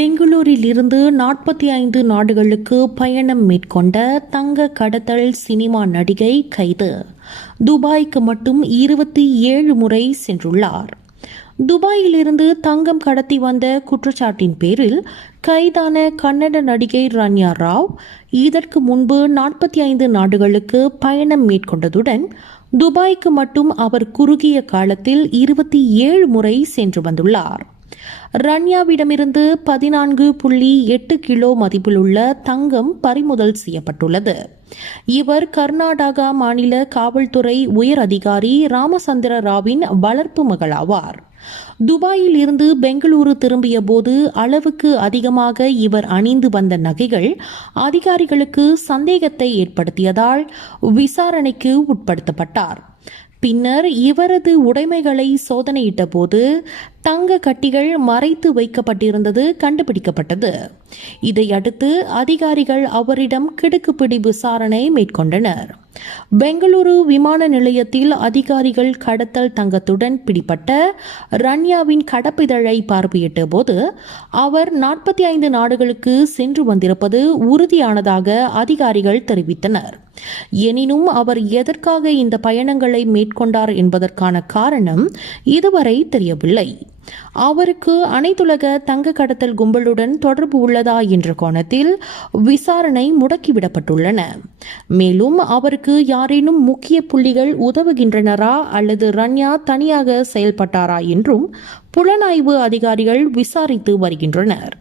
பெங்களூரில் இருந்து 45 நாடுகளுக்கு பயணம் மேற்கொண்ட தங்க கடத்தல் சினிமா நடிகை கைது. துபாய்க்கு மட்டும் 27 முறை சென்றுள்ளார். துபாயிலிருந்து தங்கம் கடத்தி வந்த குற்றச்சாட்டின் பேரில் கைதான கன்னட நடிகை ரன்யா ராவ் இதற்கு முன்பு 45 நாடுகளுக்கு பயணம் மேற்கொண்டதுடன் துபாய்க்கு மட்டும் அவர் குறுகிய காலத்தில் 27 முறை சென்று வந்துள்ளார். ரன்யாவிடமிருந்து 14.8 கிலோ மதிப்பிலுள்ள தங்கம் பறிமுதல் செய்யப்பட்டுள்ளது. இவர் கர்நாடகா மாநில காவல்துறை உயர் அதிகாரி ராமச்சந்திர ராவின் வளர்ப்பு மகளாவார். துபாயில் இருந்து பெங்களூரு திரும்பிய போது அளவுக்கு அதிகமாக இவர் அணிந்து வந்த நகைகள் அதிகாரிகளுக்கு சந்தேகத்தை ஏற்படுத்தியதால் விசாரணைக்கு உட்படுத்தப்பட்டார். பின்னர் இவரது உடைமைகளை சோதனையிட்ட போது தங்க கட்டிகள் மறைத்து வைக்கப்பட்டிருந்தது கண்டுபிடிக்கப்பட்டது. இதையடுத்து அதிகாரிகள் அவரிடம் கிடுக்குப்பிடி விசாரணை மேற்கொண்டனர். பெங்களூரு விமான நிலையத்தில் அதிகாரிகள் கடத்தல் தங்கத்துடன் பிடிபட்ட ரன்யாவின் கடப்பிதழை பார்வையிட்ட போது அவர் 45 நாடுகளுக்கு சென்று வந்திருப்பது உறுதியானதாக அதிகாரிகள் தெரிவித்தனர். எனினும் அவர் எதற்காக இந்த பயணங்களை மேற்கொண்டார் என்பதற்கான காரணம் இதுவரை தெரியவில்லை. அவருக்கு அனைத்துலக தங்க கடத்தல் கும்பலுடன் தொடர்பு உள்ளதா என்ற கோணத்தில் விசாரணை முடக்கிவிடப்பட்டுள்ளன. மேலும் அவருக்கு யாரேனும் முக்கிய புள்ளிகள் உதவுகின்றனரா அல்லது ரன்யா தனியாக செயல்பட்டாரா என்றும் புலனாய்வு அதிகாரிகள் விசாரித்து வருகின்றனர்.